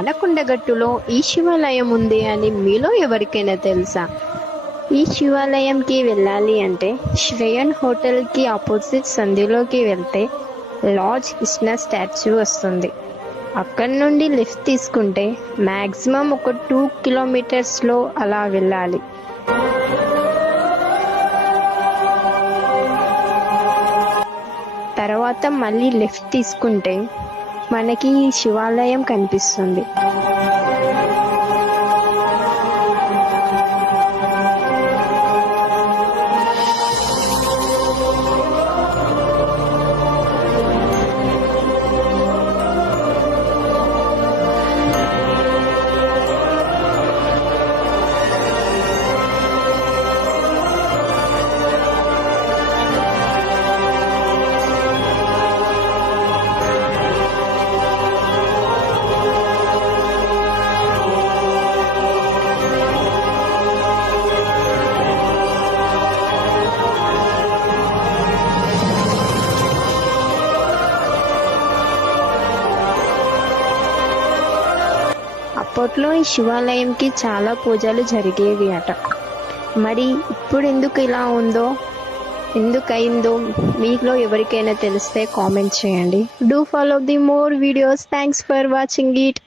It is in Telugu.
అనకొండగట్టులో ఈ శివాలయం ఉంది అని మీలో ఎవరికైనా తెలుసా? ఈ శివాలయంకి వెళ్ళాలి అంటే శ్రేయన్ హోటల్కి ఆపోజిట్ సంధిలోకి వెళ్తే లార్డ్ కృష్ణ స్టాచ్యూ వస్తుంది. అక్కడి నుండి లిఫ్ట్ తీసుకుంటే మ్యాక్సిమం ఒక 2 కిలోమీటర్స్లో అలా వెళ్ళాలి. తర్వాత మళ్ళీ లిఫ్ట్ తీసుకుంటే మనకి ఈ శివాలయం కనిపిస్తుంది. అప్పట్లో ఈ శివాలయంకి చాలా పూజలు జరిగేవి అట. మరి ఇప్పుడు ఎందుకు ఇలా ఉందో, ఎందుకయిందో మీలో ఎవరికైనా తెలిస్తే కామెంట్ చేయండి. Do follow the more videos. Thanks for watching it.